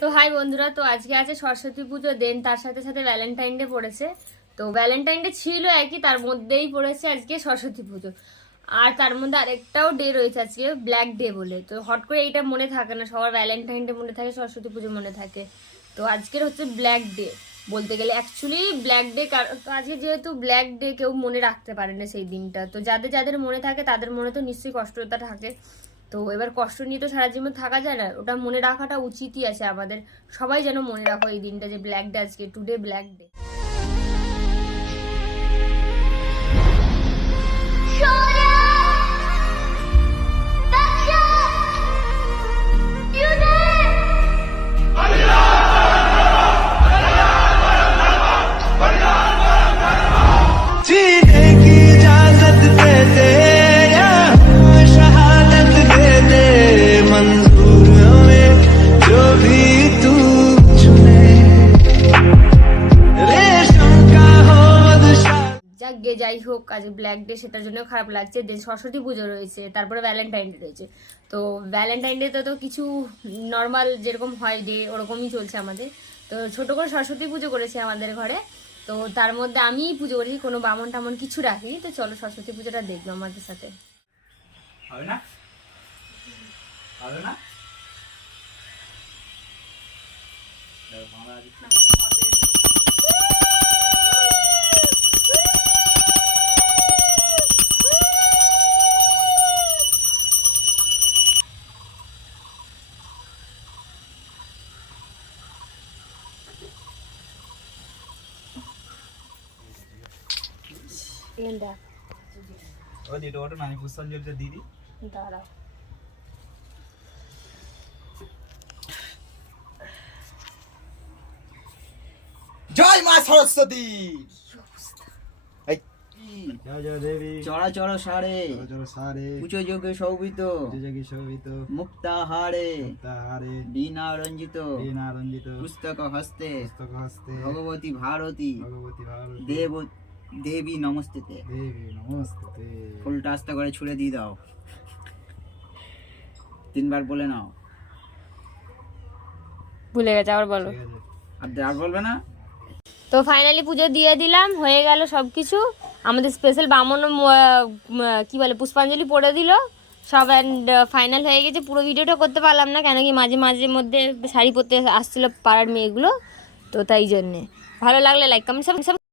তো হাই বন্ধুরা, তো আজকে আছে সরস্বতী পুজো, দেন তার সাথে সাথে ভ্যালেন্টাইন ডে পড়েছে। তো ভ্যালেন্টাইন ডে ছিল একই, তার মধ্যেই পড়েছে আজকে সরস্বতী পুজো। আর তার মধ্যে আরেকটাও ডে রয়েছে আজকে, ব্ল্যাক ডে বলে। তো হট করে এইটা মনে থাকে না, সবার ভ্যালেন্টাইন ডে মনে থাকে, সরস্বতী পুজো মনে থাকে। তো আজকের হচ্ছে ব্ল্যাক ডে বলতে গেলে, অ্যাকচুয়ালি ব্ল্যাক ডে। আজকে যেহেতু ব্ল্যাক ডে, কেউ মনে রাখতে পারে না সেই দিনটা। তো যাদের যাদের মনে থাকে তাদের মনে তো নিশ্চয়ই কষ্টটা থাকে। তো এবার কষ্ট নিয়ে তো সারা জীবন থাকা যায় না, ওটা মনে রাখাটা উচিতই আছে আমাদের। সবাই যেন মনে রাখো এই দিনটা, যে ব্ল্যাক ডে আজকে, টুডে ব্ল্যাক ডে। যাকে যাই হোক, আজ ব্ল্যাক ডে, সেটার জন্য খারাপ লাগছে। দেন সরস্বতী পুজো রয়েছে, তারপরে ভ্যালেন্টাইন ডে রয়েছে। তো ভ্যালেন্টাইন ডে তো কিছু নর্মাল যেরকম হয় ডে, ওরকমই চলছে আমাদের। তো ছোট করে সরস্বতী পুজো করেছে আমাদের ঘরে। তো তার মধ্যে আমিই পুজো করেছি, কোনো বামন টামন কিছু রাখিনি। তো চলো সরস্বতী পুজোটা দেখবো আমাদের সাথে। হবে না? হবে না? ওটা আমি পুষ্পাঞ্জলিটা দিদি দাঁড়াও। জয় মা সরস্বতী। জয় জয় দেবী। চড়া চড় সারে চর সারে পুজো যোগে শোভিত যোগী শোভিত মুক্তাহারে তাহারে বীণা রঞ্জিত বীণা রঞ্জিত পুস্তক হস্তে পুস্তক হস্তে ভগবতী ভারতী ভগবতী ভারতী দেবী নমস্তেতে। দেবী নমস্তে। ফুলটা আস্তে করে ছুঁড়ে দিয়ে দাও, 3 বার বলে নাও। ভুলে গেছে, আবার বলো। ঠিক আছে। আর বলবে না? তো ফাইনালি পুজো দিয়ে দিলাম, হয়ে গেল সব কিছু। আমাদের স্পেশাল বামন কি বলে পুষ্পাঞ্জলি পড়ে দিল সব, অ্যান্ড ফাইনাল হয়ে গেছে। পুরো ভিডিওটা করতে পারলাম না, কেন কি মাঝে মাঝে মধ্যে শাড়ি পরতে আসছিল পাড়ার মেয়েগুলো, তো তাই জন্যে। ভালো লাগলে লাইক কমেন্ট